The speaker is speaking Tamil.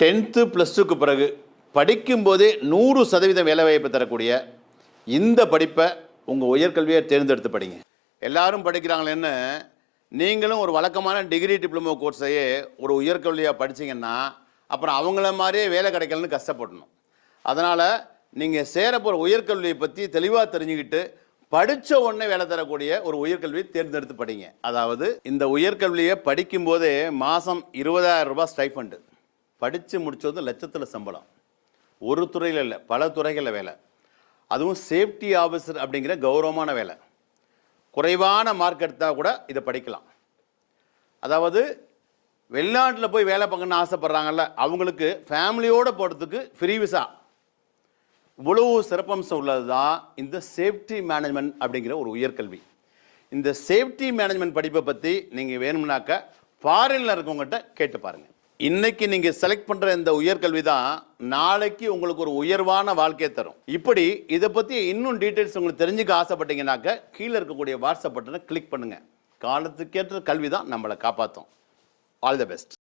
10th ப்ளஸ் டூக்கு பிறகு படிக்கும்போதே 100% வேலைவாய்ப்பு தரக்கூடிய இந்த படிப்பை உங்கள் உயர்கல்வியை தேர்ந்தெடுத்து படிங்க. எல்லாரும் படிக்கிறாங்களேன்னு நீங்களும் ஒரு வழக்கமான டிகிரி டிப்ளமோ கோர்ஸையே ஒரு உயர்கல்வியாக படிச்சிங்கன்னா அப்புறம் அவங்கள மாதிரியே வேலை கிடைக்கலன்னு கஷ்டப்படணும். அதனால் நீங்கள் சேர போகிற உயர்கல்வியை பற்றி தெளிவாக தெரிஞ்சுக்கிட்டு படித்த உடனே வேலை தரக்கூடிய ஒரு உயர்கல்வியை தேர்ந்தெடுத்து படிங்க. அதாவது இந்த உயர்கல்வியை படிக்கும்போதே மாதம் 20,000 ரூபாய் ஸ்டைஃபண்டு, படித்து முடிச்சது லட்சத்தில் சம்பளம். ஒரு துறையில் இல்லை, பல துறைகளில் வேலை, அதுவும் சேஃப்டி ஆஃபீஸர் அப்படிங்கிற கௌரவமான வேலை. குறைவான மார்க் எடுத்தால் கூட இதை படிக்கலாம். அதாவது வெளிநாட்டில் போய் வேலை பார்க்கணுன்னு ஆசைப்பட்றாங்கல்ல, அவங்களுக்கு ஃபேமிலியோடு போகிறதுக்கு ஃப்ரீ விசா. இவ்வளவு சிறப்பம்சம் உள்ளது தான் இந்த சேஃப்டி மேனேஜ்மெண்ட் அப்படிங்கிற ஒரு உயர்கல்வி. இந்த சேஃப்டி மேனேஜ்மெண்ட் படிப்பை பற்றி நீங்கள் வேணும்னாக்க ஃபாரினில் இருக்கவங்ககிட்ட கேட்டு பாருங்கள். இன்னைக்கு நீங்கள் செலக்ட் பண்ணுற இந்த உயர்கல்வி தான் நாளைக்கு உங்களுக்கு ஒரு உயர்வான வாழ்க்கையை தரும். இப்படி இதை பற்றி இன்னும் டீட்டெயில்ஸ் உங்களுக்கு தெரிஞ்சுக்க ஆசைப்பட்டீங்கன்னாக்க கீழே இருக்கக்கூடிய வாட்ஸ்அப் பட்டனை கிளிக் பண்ணுங்கள். காலத்துக்கேற்ற கல்வி தான் நம்மளை காப்பாற்றும். All the best.